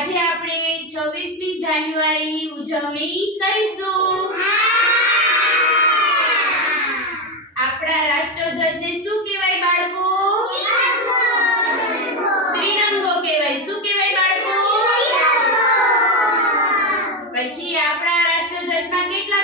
આજે આપણે 26મી જાન્યુઆરીની ઉજવણી કરીશું. આપણા રાષ્ટ્રધ્વજને શું કહેવાય બાળકો? ત્રિરંગો કહેવાય. શું કહેવાય બાળકો? પછી આપણા રાષ્ટ્રધ્વજમાં કેટલા